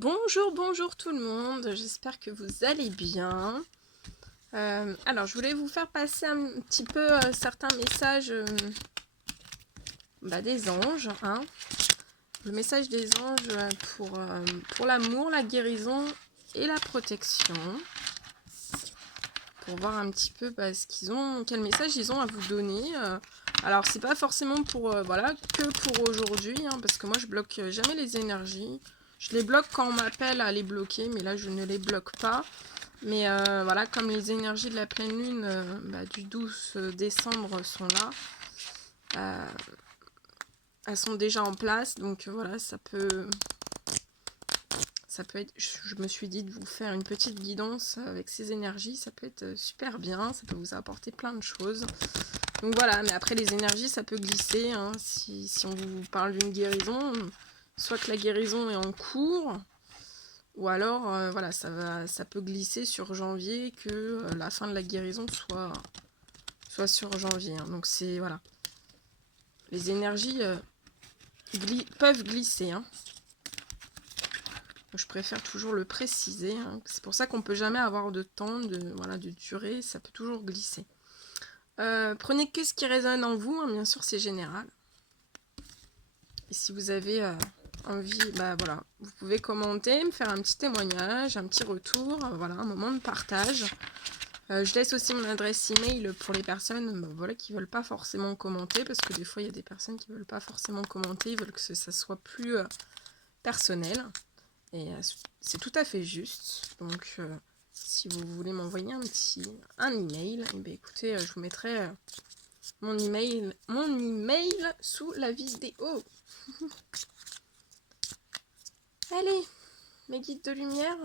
Bonjour tout le monde, j'espère que vous allez bien. Alors, je voulais vous faire passer un petit peu certains messages des anges. Hein. Le message des anges pour l'amour, la guérison et la protection. Pour voir un petit peu quel message ils ont à vous donner. Alors, c'est pas forcément que pour aujourd'hui, hein, parce que moi je bloque jamais les énergies. Je les bloque quand on m'appelle à les bloquer, mais là je ne les bloque pas. Mais voilà, comme les énergies de la pleine lune du 12 décembre sont là, elles sont déjà en place, donc voilà, ça peut être, je me suis dit de vous faire une petite guidance avec ces énergies, ça peut être super bien, ça peut vous apporter plein de choses. Donc voilà, mais après les énergies, ça peut glisser, hein, si on vous parle d'une guérison, soit que la guérison est en cours, ou alors voilà, ça peut glisser sur janvier, que la fin de la guérison soit sur janvier. Hein. Donc c'est, voilà, les énergies peuvent glisser, hein. Je préfère toujours le préciser, hein. C'est pour ça qu'on peut jamais avoir de temps, de durée, ça peut toujours glisser. Prenez que ce qui résonne en vous, hein, bien sûr c'est général. Et si vous avez envie, voilà, vous pouvez commenter, me faire un petit témoignage, un petit retour, voilà, un moment de partage. Je laisse aussi mon adresse email pour les personnes voilà, qui ne veulent pas forcément commenter, parce que des fois il y a des personnes qui ne veulent pas forcément commenter, ils veulent que ça soit plus personnel. Et c'est tout à fait juste. Donc si vous voulez m'envoyer un email, eh bien, écoutez, je vous mettrai mon email sous la vidéo. Allez, mes guides de lumière.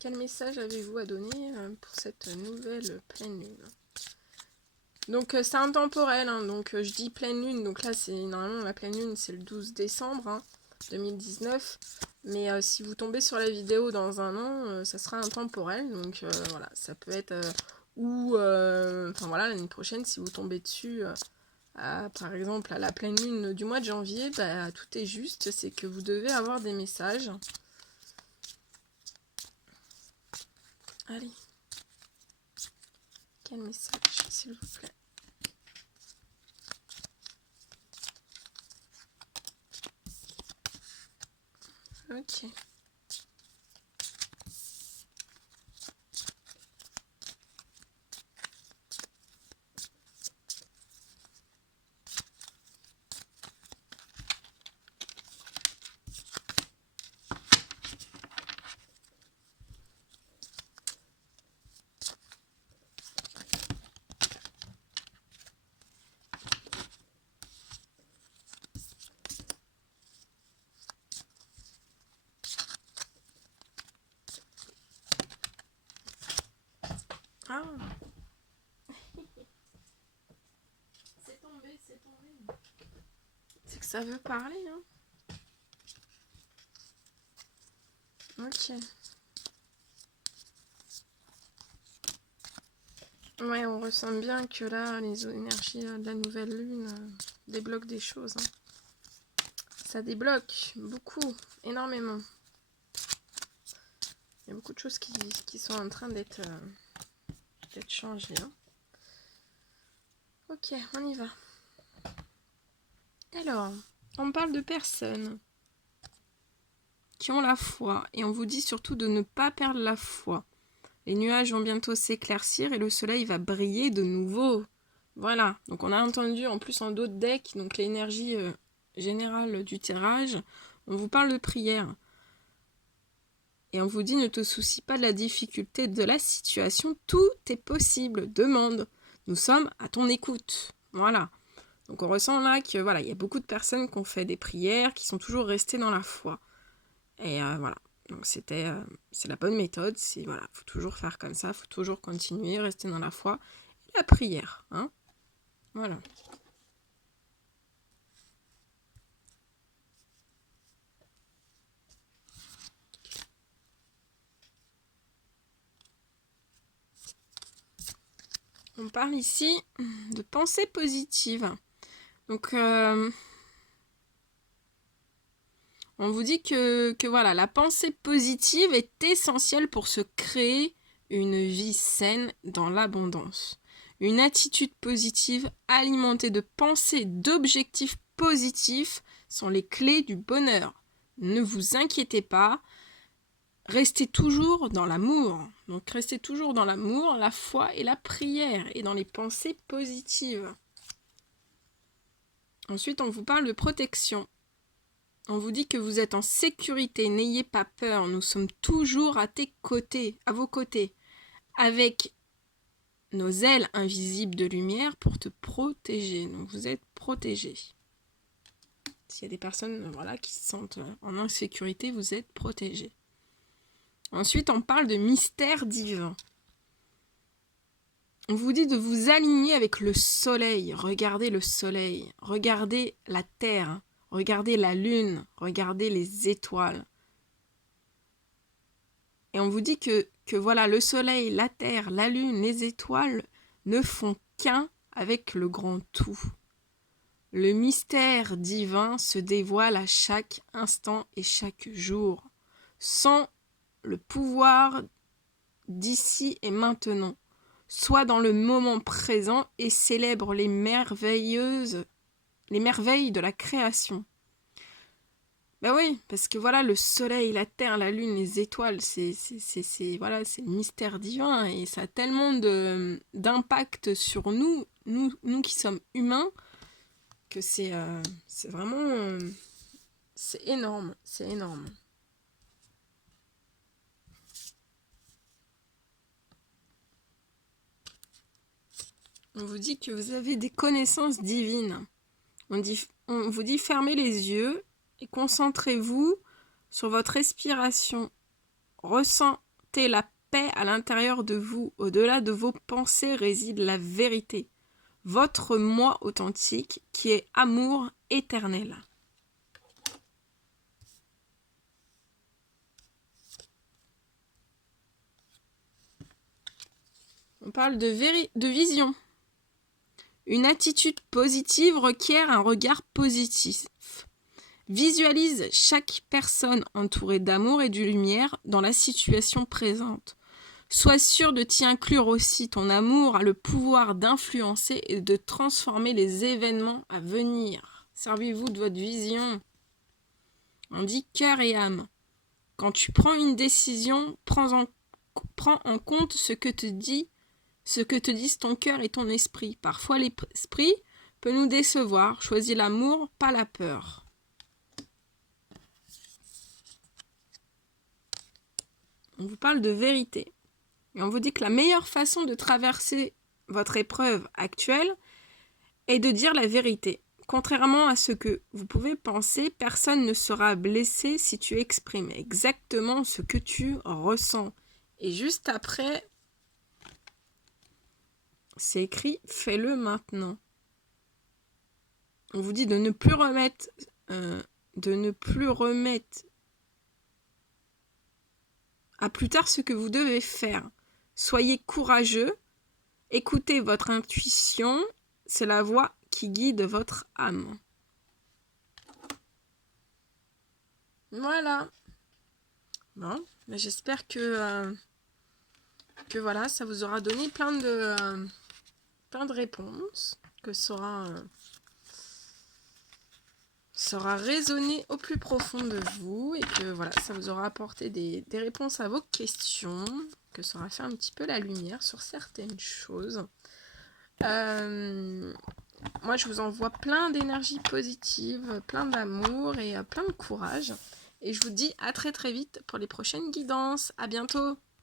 Quel message avez-vous à donner pour cette nouvelle pleine lune? Donc c'est intemporel, hein, donc je dis pleine lune, donc là c'est normalement la pleine lune c'est le 12 décembre hein, 2019, mais si vous tombez sur la vidéo dans un an, ça sera intemporel, donc voilà, ça peut être enfin voilà, l'année prochaine si vous tombez dessus, par exemple à la pleine lune du mois de janvier, tout est juste, c'est que vous devez avoir des messages. Allez, quel message s'il vous plaît? Ok. Ah, c'est tombé, c'est tombé. C'est que ça veut parler, hein. Ok. Ouais, on ressent bien que là, les énergies de la nouvelle lune débloquent des choses. Hein. Ça débloque beaucoup, énormément. Il y a beaucoup de choses qui sont en train d'être changées. Hein. Ok, on y va. Alors, on parle de personnes qui ont la foi. Et on vous dit surtout de ne pas perdre la foi. Les nuages vont bientôt s'éclaircir et le soleil va briller de nouveau. Voilà, donc on a entendu en plus en d'autres decks, donc l'énergie générale du tirage, on vous parle de prière. Et on vous dit ne te soucie pas de la difficulté de la situation, tout est possible, demande. Nous sommes à ton écoute. Voilà. Donc on ressent là que voilà, il y a beaucoup de personnes qui ont fait des prières, qui sont toujours restées dans la foi. Et voilà. Donc c'est la bonne méthode, voilà, faut toujours faire comme ça, faut toujours continuer, rester dans la foi et la prière, hein. Voilà. On parle ici de pensée positive. Donc On vous dit que voilà, la pensée positive est essentielle pour se créer une vie saine dans l'abondance. Une attitude positive alimentée de pensées et d'objectifs positifs sont les clés du bonheur. Ne vous inquiétez pas, restez toujours dans l'amour. Donc restez toujours dans l'amour, la foi et la prière et dans les pensées positives. Ensuite, on vous parle de protection. On vous dit que vous êtes en sécurité, n'ayez pas peur, nous sommes toujours à vos côtés, avec nos ailes invisibles de lumière pour te protéger. Donc vous êtes protégé. S'il y a des personnes qui se sentent en insécurité, vous êtes protégé. Ensuite, on parle de mystère divin. On vous dit de vous aligner avec le soleil. Regardez le soleil, regardez la terre. Regardez la lune, regardez les étoiles. Et on vous dit que voilà, le soleil, la terre, la lune, les étoiles ne font qu'un avec le grand tout. Le mystère divin se dévoile à chaque instant et chaque jour, sans le pouvoir d'ici et maintenant. Sois dans le moment présent et célèbre les merveilles de la création. Ben oui, parce que voilà, le soleil, la terre, la lune, les étoiles, c'est le mystère divin et ça a tellement d'impact sur nous qui sommes humains, que c'est vraiment, c'est énorme, c'est énorme. On vous dit que vous avez des connaissances divines. On vous dit fermez les yeux et concentrez-vous sur votre respiration. Ressentez la paix à l'intérieur de vous. Au-delà de vos pensées réside la vérité. Votre moi authentique qui est amour éternel. On parle de vision. Une attitude positive requiert un regard positif. Visualise chaque personne entourée d'amour et de lumière dans la situation présente. Sois sûr de t'y inclure aussi. Ton amour a le pouvoir d'influencer et de transformer les événements à venir. Servez-vous de votre vision. On dit cœur et âme. Quand tu prends une décision, prends en compte ce que te disent ton cœur et ton esprit. Parfois, l'esprit peut nous décevoir. Choisis l'amour, pas la peur. On vous parle de vérité. Et on vous dit que la meilleure façon de traverser votre épreuve actuelle est de dire la vérité. Contrairement à ce que vous pouvez penser, personne ne sera blessé si tu exprimes exactement ce que tu ressens. Et juste après, c'est écrit « Fais-le maintenant ». On vous dit de ne plus remettre à plus tard ce que vous devez faire. Soyez courageux, écoutez votre intuition, c'est la voix qui guide votre âme. Voilà. Bon, j'espère que voilà, ça vous aura donné plein de réponses, que ça aura résonné au plus profond de vous et que voilà, ça vous aura apporté des réponses à vos questions, que ça aura fait un petit peu la lumière sur certaines choses. Moi, je vous envoie plein d'énergie positive, plein d'amour et plein de courage. Et je vous dis à très très vite pour les prochaines guidances. À bientôt!